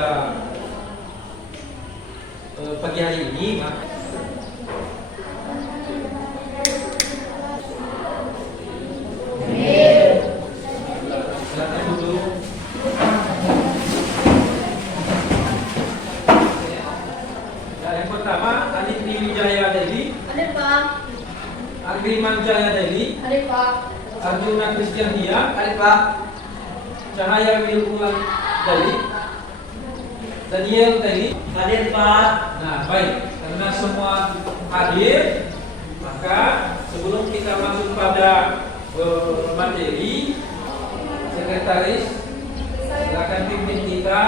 pada pagi hari ini. Silakan dulu. Yang pertama, Aditri Wijaya Daily. Ada Pak. Agriman Jaya Daily. Ada Pak. Arjuna Christian Dia. Ada Pak. Cahaya Wilhulan Daily. Daniel Daily. Hadir Pak. Nah, baik. Karena semua hadir, maka sebelum kita masuk pada materi, sekretaris silakan pimpin kita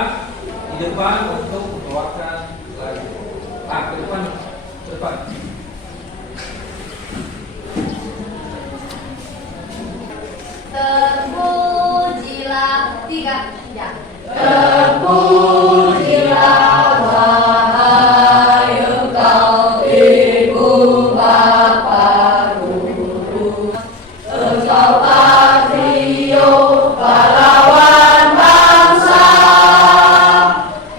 di depan untuk membawakan lagu. Ke depan, ke depan. Terpujilah tiga ya. Terpujilah wahai engkau ibu bapa guru, engkau patrio pahlawan bangsa,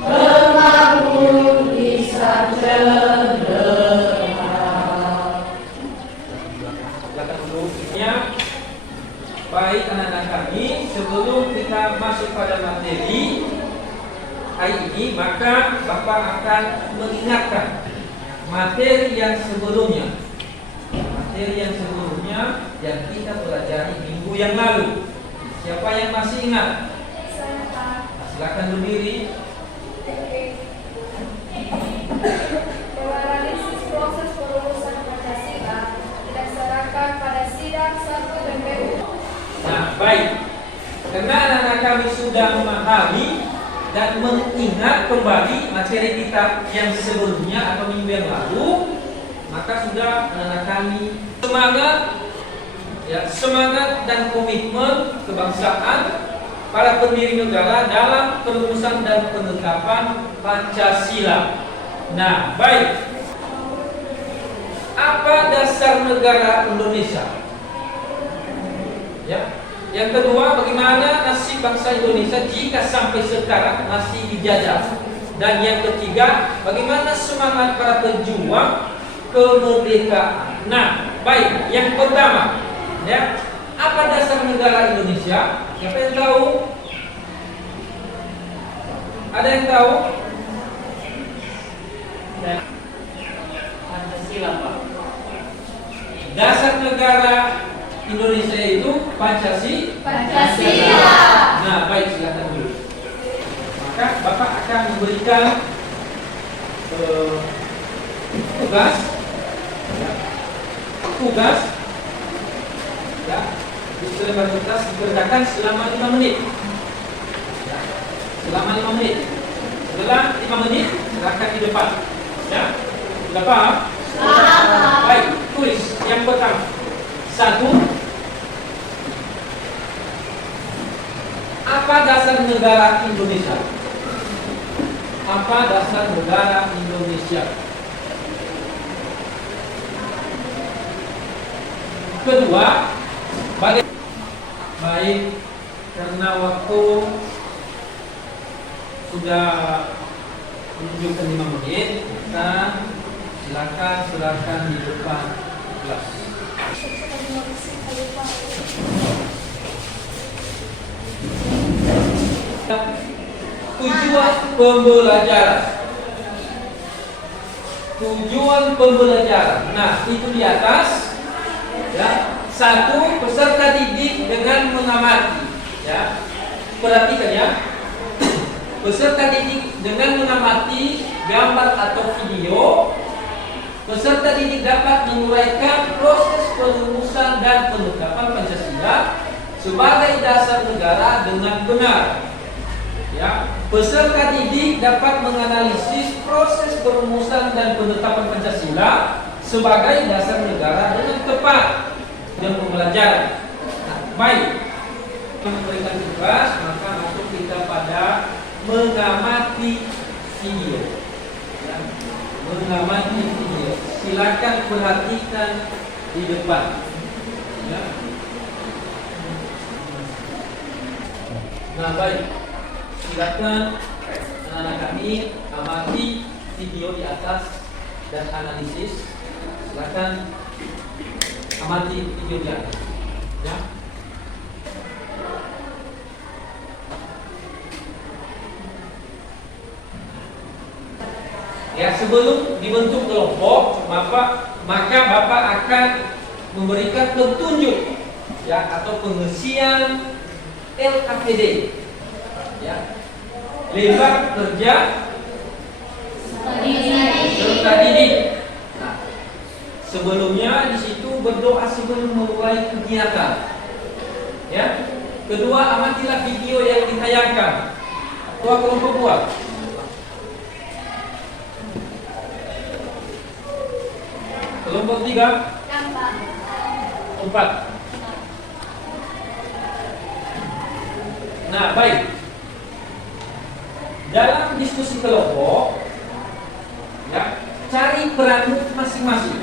membangun lisan cenderamata. Silakan dulu. Baik anak-anak kami, sebelum kita masuk pada materi hari ini, maka Bapak akan mengingatkan materi yang sebelumnya. Materi yang sebelumnya yang kita pelajari minggu yang lalu. Siapa yang masih ingat? Saya Pak. Silakan berdiri. Bahwa analisis proses perumusan Pancasila didasarkan pada sidang 1 DPU. Nah, baik. Karena anak-anak kami sudah memahami dan mengingat kembali materi kita yang sebelumnya atau minggu yang lalu, maka sudah anak-anak kami semangat dan komitmen kebangsaan para pendiri negara dalam perumusan dan penetapan Pancasila. Nah, baik. Apa dasar negara Indonesia? Ya. Yang kedua, bagaimana nasib bangsa Indonesia jika sampai sekarang masih dijajah? Dan yang ketiga, bagaimana semangat para pejuang kemerdekaan? Nah, baik. Yang pertama, ya, apa dasar negara Indonesia? Siapa yang tahu? Ada yang tahu? Pancasila Pak. Dasar negara Indonesia itu Pancasila. Nah, baik, silakan dulu. Maka Bapak akan memberikan tugas, ya, di selembar kertas dikerjakan selama 5 menit. Ya, selama 5 menit. Setelah 5 menit, silakan di depan. Ya, sudah paham? Baik, tulis yang pertama. 1. Apa dasar negara Indonesia? Apa dasar negara Indonesia? Kedua, baik, karena waktu sudah menunjukkan 5 menit, maka silakan di depan kelas. Tujuan pembelajaran. Nah, itu di atas. Ya, 1, peserta didik dengan mengamati. Ya, perhatikan ya. Peserta didik dengan mengamati gambar atau video. Peserta didik dapat menguraikan proses perumusan dan penetapan Pancasila sebagai dasar negara dengan benar. Ya, peserta didik dapat menganalisis proses perumusan dan penetapan Pancasila sebagai dasar negara dengan tepat dan pembelajaran. Nah, baik, memberikan tugas, maka masuk kita pada mengamati video. Ya, mengamati video. Silakan perhatikan di depan. Ya. Nah, baik. Silakan anak-anak kami amati video di atas dan analisis. Silakan amati video di atas. Ya. Ya, sebelum dibentuk kelompok, maka Bapak akan memberikan petunjuk ya atau pengisian LKPD. Ya. Lebar kerja serta didik. Nah, sebelumnya di situ berdoa sebelum memulai kegiatan. Ya. Kedua, amatilah video yang ditayangkan. Ketua kelompok 2. Kelompok 3. 4. Nah, baik. Dalam diskusi kelompok, ya, cari peran masing-masing.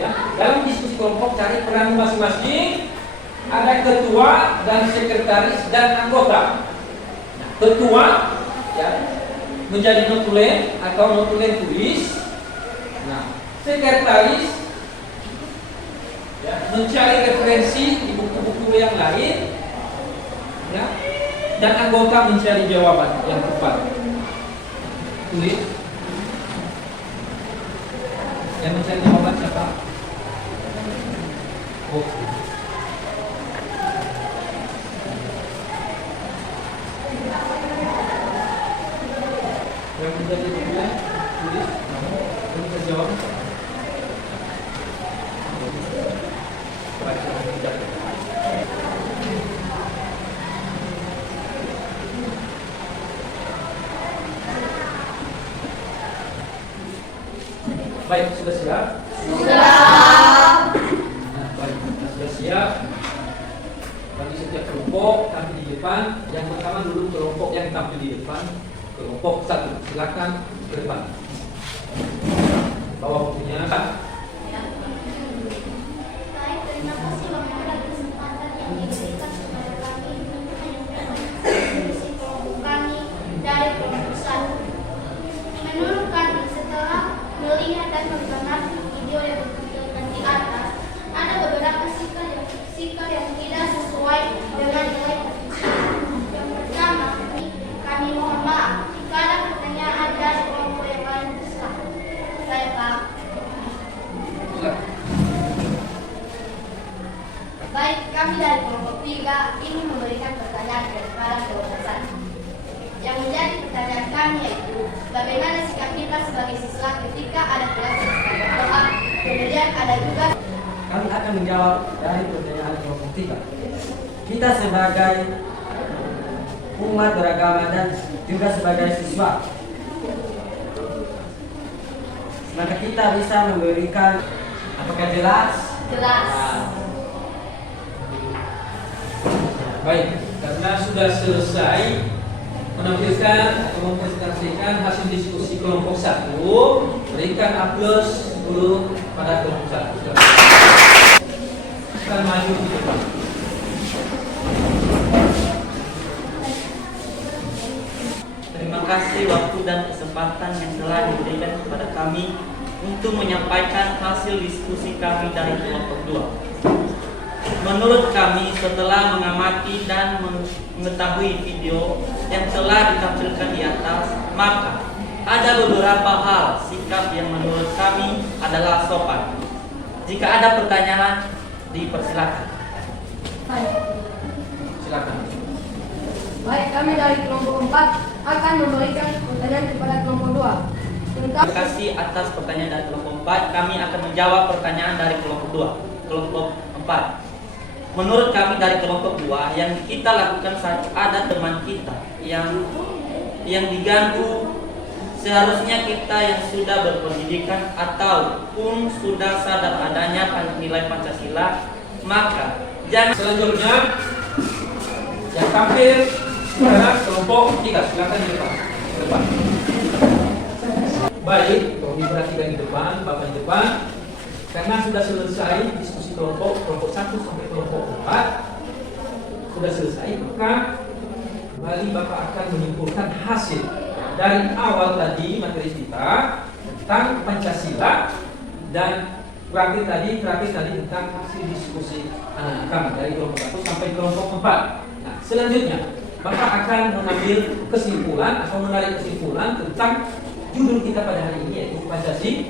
Ya, dalam diskusi kelompok cari peran masing-masing. Ada ketua dan sekretaris dan anggota. Nah, ketua ya menjadi notulen atau notulen tulis. Nah, sekretaris ya, mencari referensi di buku-buku yang lain. Ya, dan anggota mencari jawaban yang tepat. Tulis. Yang mencari jawaban siapa? Oh. Yang mencari jawaban tulis. Yang mencari jawaban siapa? Baca tidak. Baik, sudah siap? Sudah. Nah, baik, kita sudah siap. Bagi setiap kelompok tampil di depan. Yang pertama dulu kelompok yang tampil di depan. Kelompok 1, silakan ke depan. Bawa bukunya. Baik, terima kasih Bapak atas kesempatan yang diberikan kepada kami untuk menyampaikan visi kelompok kami dari kelompok 1. Menurut kami, setelah melihat dan mendengar video yang ditampilkan di atas, ada beberapa sikap yang tidak sesuai dengan nilai tertulis. Yang pertama, kami mohon maaf jika ada pertanyaan dari kelompok yang lain terserah. Saya Pak. Baik, kami dari kelompok 3 ingin memberikan pertanyaan kepada kelompok 1. Yang menjadi pertanyaan kami yaitu, bagaimana sikap kita sebagai siswa ketika ada kelas doa, kemudian ada juga. Kami akan menjawab dari pertanyaan kelompok 3. Kita sebagai umat beragama dan juga sebagai siswa, maka kita bisa memberikan, apakah jelas? Jelas. Baik, karena sudah selesai menampilkan atau mempresentasikan hasil diskusi kelompok 1, berikan aplaus dulu pada kelompok 1. Silakan maju di depan. Terima kasih waktu dan kesempatan yang telah diberikan kepada kami untuk menyampaikan hasil diskusi kami dari kelompok 2. Menurut kami, setelah mengamati dan mengetahui video yang telah ditampilkan di atas, maka ada beberapa hal sikap yang menurut kami adalah sopan. Jika ada pertanyaan, dipersilakan. Silakan. Baik, kami dari kelompok 4 akan memberikan pertanyaan kepada kelompok 2. Tentang Terima kasih atas pertanyaan dari kelompok 4. Kami akan menjawab pertanyaan dari kelompok 2. Kelompok 4. Menurut kami dari kelompok 2, yang kita lakukan saat ada teman kita yang diganggu, seharusnya kita yang sudah berpendidikan ataupun sudah sadar adanya nilai Pancasila, maka jangan. Selanjutnya yang tampil sekarang kelompok 3, silakan di depan. Baik, kalau diperhatikan di depan, Bapak di depan. Karena sudah selesai diskusi kelompok 1 sampai kelompok 4 sudah selesai, maka kembali Bapak akan menyimpulkan hasil dari awal tadi materi kita tentang Pancasila dan terakhir tadi tentang hasil diskusi anak kami dari kelompok 1 sampai kelompok 4. Nah, selanjutnya Bapak akan mengambil kesimpulan atau menarik kesimpulan tentang judul kita pada hari ini, yaitu Pancasila.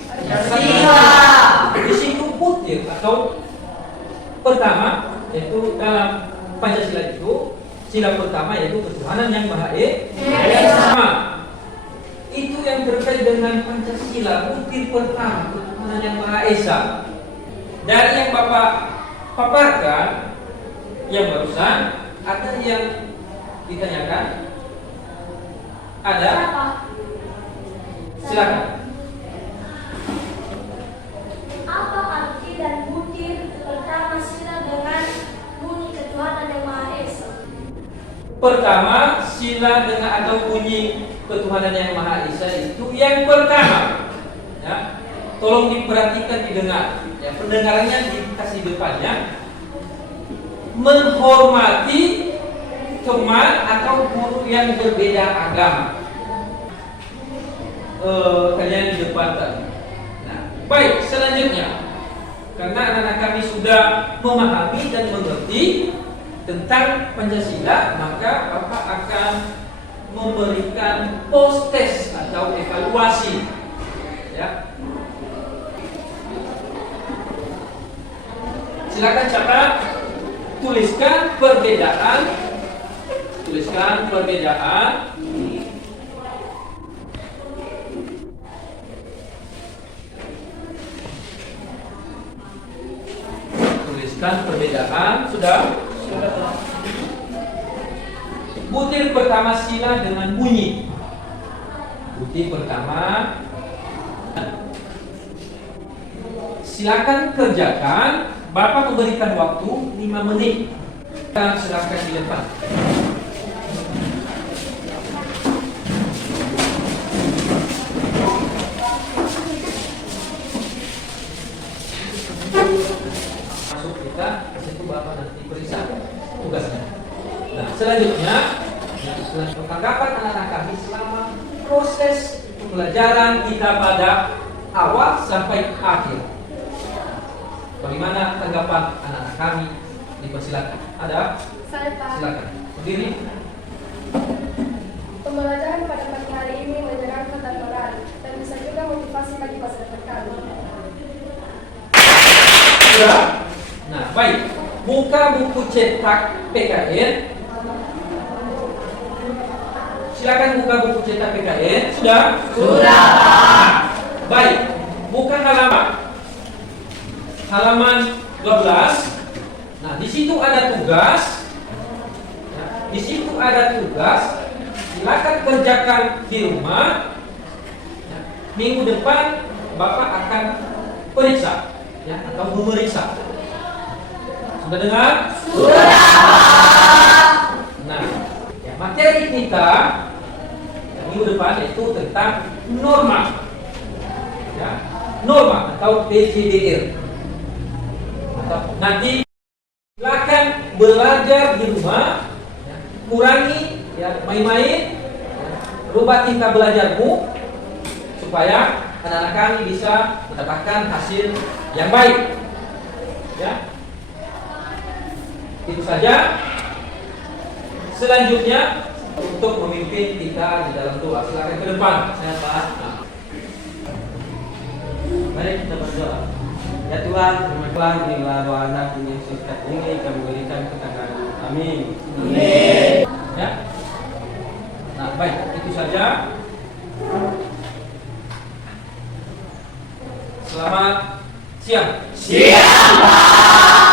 Di situ butir atau pertama, yaitu dalam Pancasila itu sila pertama yaitu ketuhanan yang Maha Esa. Itu yang terkait dengan Pancasila, butir pertama ketuhanan yang Maha Esa. Dari yang Bapak paparkan yang barusan, ada yang ditanyakan? Ada? Silakan. Apa arti dan butir pertama sila dengan bunyi ketuhanan yang Maha Esa? Pertama, sila dengan atau bunyi ketuhanan yang Maha Esa itu yang pertama. Ya. Tolong diperhatikan, didengar. Ya, pendengarannya dikasih depannya. Menghormati teman atau guru yang berbeda agama. Kalian di depan tadi. Nah, baik, selanjutnya, karena anak-anak kami sudah memahami dan mengerti tentang Pancasila, maka Bapak akan memberikan post test atau evaluasi. Ya. Silakan catat, tuliskan perbedaan. Tuliskan perbedaan. Tuliskan perbedaan. Sudah? Sudah. Butir pertama sila dengan bunyi. Butir pertama. Silakan kerjakan. Bapak memberikan waktu 5 menit. Dan silakan di depan. Masuk kita, itu Bapak nanti periksa tugasnya. Nah, selanjutnya, setelah tanggapan anak-anak kami selama proses pembelajaran kita pada awal sampai akhir. Bagaimana tanggapan anak-anak kami? Dipersilakan. Ada? Saya Pak. Silakan. Berdiri. Pembelajaran pada pagi hari ini menyenangkan dan menarik dan bisa juga motivasi bagi masa depan. Sudah? Nah, baik. Buka buku cetak PKN. Silakan buka buku cetak PKN. Sudah? Sudah. Baik. Buka halaman 12. Nah, di situ ada tugas. Ya, di situ ada tugas. Silakan kerjakan di rumah. Ya, minggu depan Bapak akan periksa, ya, atau memeriksa. Sudah dengar? Sudah. Nah, ya, materi kita ya, minggu depan itu tentang norma, ya, norma atau PJDR. Atau nanti silakan belajar di rumah, ya, kurangi ya main-main, ya, rubah tingkah belajarmu supaya anak-anak kami bisa mendapatkan hasil yang baik. Ya, itu saja. Selanjutnya untuk memimpin kita di dalam doa, silakan ke depan. Saya Pak. Mari kita berdoa. Ya Tuhan, terima kasih inilah doa anak yang singkat ini kami berikan kepada kami. Amin. Ya. Nah, baik, itu saja. Selamat siang. Siap.